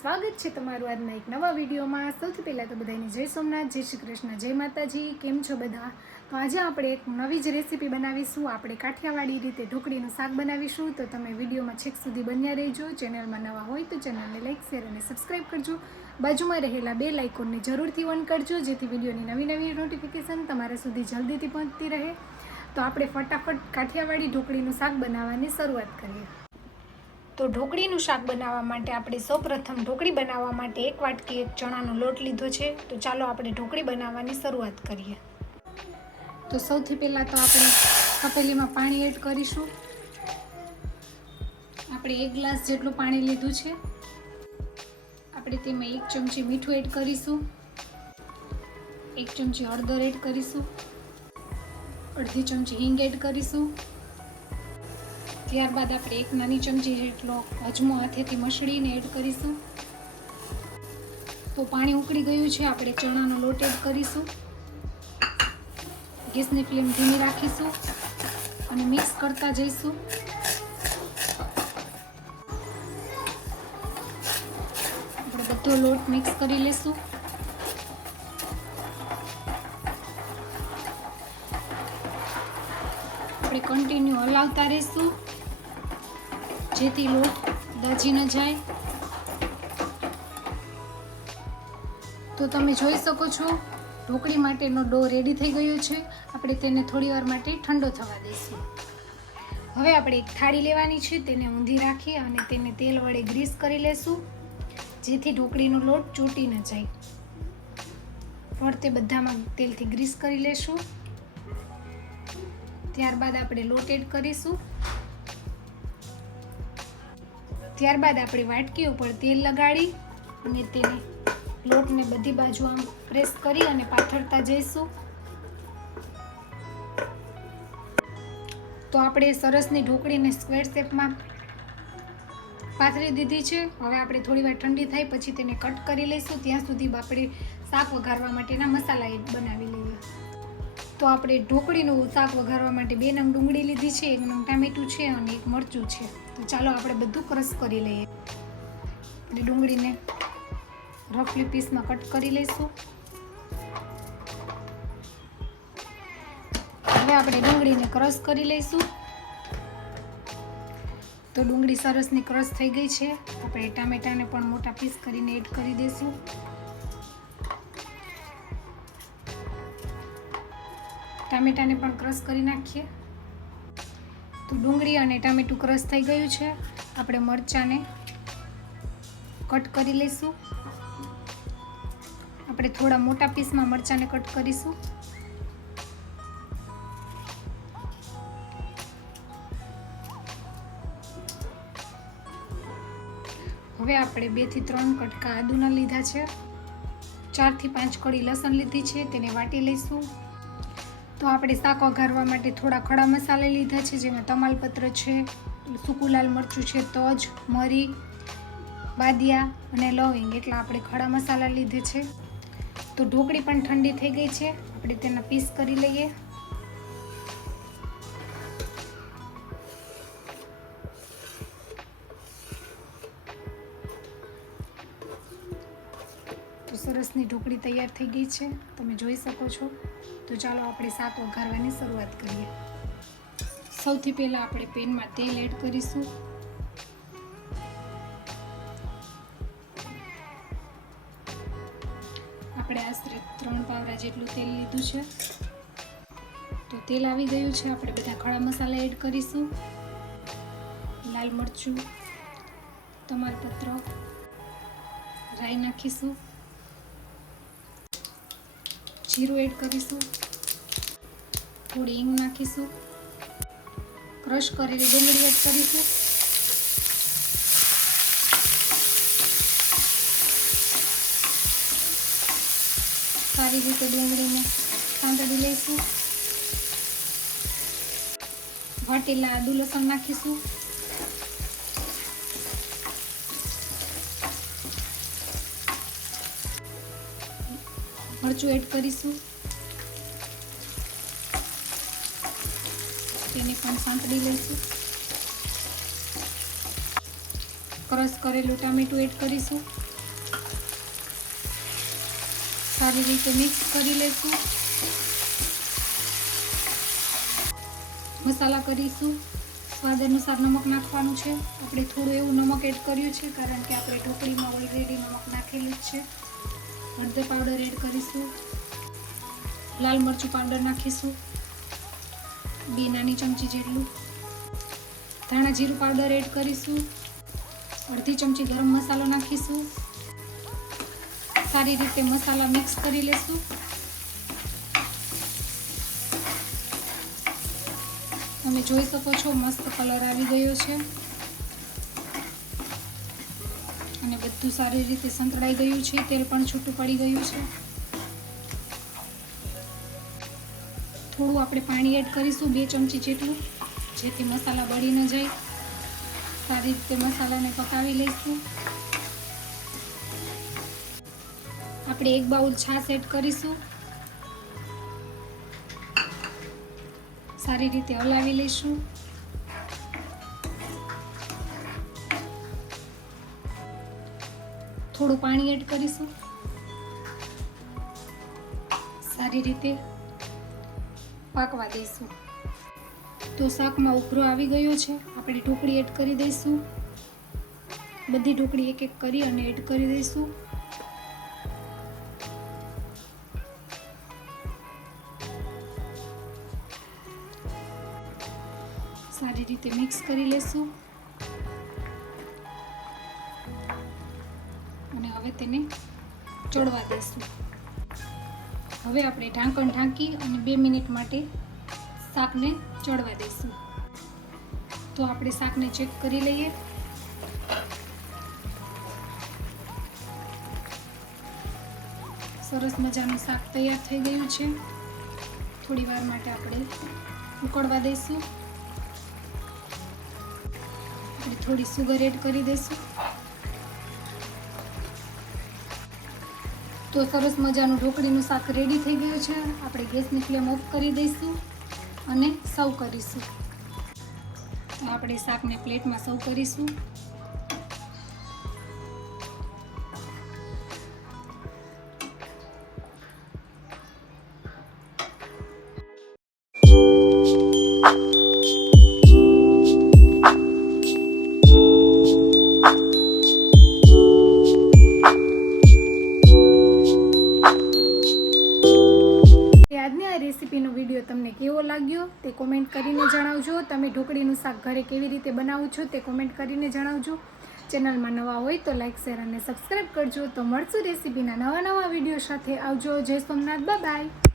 સ્વાગત છે તમારું આજના એક નવા વિડીયોમાં। સૌથી પહેલાં તો બધાને જય સોમનાથ, જય શ્રી કૃષ્ણ, જય માતાજી। કેમ છો બધા? તો આજે આપણે એક નવી જ રેસીપી બનાવીશું। આપણે કાઠિયાવાડી રીતે ઢોકળીનું શાક બનાવીશું। તો તમે વિડીયોમાં છેક સુધી બન્યા રહેજો। ચેનલમાં નવા હોય તો ચેનલને લાઈક, શેર અને સબસ્ક્રાઈબ કરજો। બાજુમાં રહેલા બેલ આઇકોનને જરૂરથી ઓન કરજો, જેથી વિડીયોની નવી નવી નોટિફિકેશન તમારા સુધી જલ્દીથી પહોંચતી રહે। તો આપણે ફટાફટ કાઠિયાવાડી ઢોકળીનું શાક બનાવવાની શરૂઆત કરીએ। તો ઢોકળીનું શાક બનાવવા માટે આપણે સૌપ્રથમ ઢોકળી બનાવવા માટે 1 વાટકી ચણાનો લોટ લીધો છે। તો ચાલો આપણે ઢોકળી બનાવવાની શરૂઆત કરીએ। તો સૌથી પહેલાં તો આપણે તપેલીમાં પાણી એડ કરીશું। આપણે 1 ગ્લાસ જેટલું પાણી લીધું છે। આપણે તેમાં 1 ચમચી મીઠું એડ કરીશું, 1 ચમચી હળદર એડ કરીશું, અડધી ચમચી હિંગ એડ કરીશું। ત્યારબાદ આપણે 1 નાની ચમચી જેટલો અજમો હાથેથી મસળીને એડ કરીશું। તો પાણી ઉકળી ગયું છે, આપણે ચણાનો લોટ એડ કરીશું। ગેસની ફ્લેમ ધીમી રાખીશું અને મિક્સ કરતા જઈશું। આપણે બધો લોટ મિક્સ કરી લેશું। આપણે કન્ટિન્યુ હલાવતા રહીશું, જેથી લોટ દાજી ન જાય। તો તમે જોઈ શકો છો ઢોકળી માટેનો ડો રેડી થઈ ગયો છે। આપણે તેને થોડી વાર માટે ઠંડો થવા દઈશું। હવે આપણે એક થાળી લેવાની છે, તેને ઊંધી રાખી અને તેને તેલ વડે ગ્રીસ કરી લેશું, જેથી ઢોકળીનો લોટ ચોંટી ન જાય। ફરતે બધામાં તેલથી ગ્રીસ કરી લેશું। ત્યારબાદ આપણે લોટ એડ કરીશું। ત્યારબાદ આપણે વાટકી ઉપર તેલ લગાડી અને તેને લોટને બધી બાજુ આમ પ્રેસ કરી અને પાથરતા જઈશું। તો આપણે સરસની ઢોકળીને સ્ક્વેર શેપમાં પાથરી દીધી છે। હવે આપણે થોડી વાર ઠંડી થાય પછી તેને કટ કરી લઈશું। ત્યાં સુધી આપણે શાક વઘારવા માટેના મસાલા બનાવી લઈએ। તો આપણે ઢોકળીનું શાક વઘારવા માટે 2 નંગ ડુંગળી લીધી છે, 1 નંગ ટામેટું છે અને 1 મરચું છે। તો ચાલો આપણે બધું ક્રશ કરી લઈએ। આપણે ડુંગળીને રફલી પીસમાં કટ કરી લઈશું। હવે આપણે ડુંગળીને ક્રશ કરી લઈશું। તો ડુંગળી સરસની ક્રશ થઈ ગઈ છે। આપણે ટામેટાને પણ મોટા પીસ કરીને એડ કરી દઈશું। ટામેટાને પણ ક્રશ કરી નાખીએ। તો ડુંગળી અને ટામેટું ક્રશ થઈ ગયું છે। આપણે મરચાંને કટ કરી લઈશું। આપણે થોડા મોટા પીસમાં મરચાંને કટ કરીશું। હવે આપણે 2 થી 3 કટકા આદુના લીધા છે, 4 થી 5 કળી લસણ લીધી છે, તેને વાટી લઈશું। તો આપણે શાક વઘારવા માટે થોડા ખડા મસાલા લીધા છે, જેમાં તમાલપત્ર છે, સૂકું લાલ મરચું છે, તજ, મરી, બાદિયા અને લવિંગ એટલા આપણે ખડા મસાલા લીધે છે। તો ઢોકળી પણ ઠંડી થઈ ગઈ છે, આપણે તેના પીસ કરી લઈએ। તો સરસની ઢોકળી તૈયાર થઈ ગઈ છે, તમે જોઈ શકો છો। તો ચાલો આપણે શાક વઘારવાની શરૂઆત કરીએ। સૌથી પહેલાં આપણે પેનમાં તેલ એડ કરીશું। આપણે આશરે 3 પાવડા જેટલું તેલ લીધું છે। તો તેલ આવી ગયું છે, આપણે બધા ખડા મસાલા એડ કરીશું। લાલ મરચું, તમાલપત્ર, રાઈ નાખીશું, જીરું એડ કરીશું, થોડી હિંગ નાખીશું, ક્રશ કરેલી ડુંગળી એડ કરીશું। સારી રીતે ડુંગળીને સાંતળી લઈશું। વાટેલા આદુ લસણ નાખીશું। મરચું એડ કરીશું, તેને પણ સાંતળી લઈશું। ક્રશ કરેલું ટામેટું એડ કરીશું। સારી રીતે મિક્સ કરી લેશું. મસાલા કરીશું. સ્વાદ અનુસાર નમક નાખવાનું છે. આપણે થોડું એવું નમક એડ કર્યું છે કારણ કે આપણે ઢોકળીમાં ઓલરેડી નમક નાખેલું જ છે. હળદર પાવડર એડ કરીશું. લાલ મરચું પાવડર નાખીશું 2 નાની ચમચી જેટલું. ધાણા જીરું પાવડર એડ કરીશું. અડધી ચમચી ગરમ મસાલો નાખીશું. સારી રીતે મસાલા મિક્સ કરી લેશું. તમે જોઈ શકો છો મસ્ત કલર આવી ગયો છે અને બધું સારી રીતે સંતળાઈ ગયું છે. તેલ પણ છૂટું પડી ગયું છે. થોડું આપણે પાણી એડ કરીશું 2 ચમચી જેટલું, જેથી મસાલા બળી ન જાય. સારી રીતે મસાલાને પકાવી લઈશું. આપણે 1 બાઉલ છાશ એડ કરીશું. સારી રીતે હલાવી લઈશું. થોડું પાણી એડ કરીશું. સારી રીતે પાકવા દઈશું. તો શાકમાં ઉભરો આવી ગયો છે. આપણે ઢોકળી એડ કરી દઈશું. બધી ઢોકળી એક એક કરી અને એડ કરી દઈશું. સારી રીતે મિક્સ કરી લેશું અને હવે તેને ચડવા દઈશું. હવે આપણે ઢાંકણ ઢાંકી અને 2 મિનિટ માટે શાકને ચડવા દઈશું. તો આપણે શાકને ચેક કરી લઈએ. સરસ મજાનું શાક તૈયાર થઈ ગયું છે. થોડી વાર માટે આપણે ઉકળવા દઈશું. આપણે થોડી સુગર એડ કરી દઈશું. તો સરસ મજાનું ઢોકળીનું શાક રેડી થઈ ગયું છે. આપણે ગેસની ફ્લેમ ઓફ કરી દઈશું અને સર્વ કરીશું. તો આપણે શાકને પ્લેટમાં સર્વ કરીશું. આજની આ રેસીપીનો વિડીયો તમને કેવો લાગ્યો તે કોમેન્ટ કરીને જણાવજો. તમે ઢોકળીનું શાક ઘરે કેવી રીતે બનાવો છો તે કોમેન્ટ કરીને જણાવજો. ચેનલમાં નવા હોય તો લાઇક, શેર અને સબસ્ક્રાઈબ કરજો. તો મળશું રેસીપીના નવા વિડીયો સાથે. આવજો. જય સોમનાથ. બાય.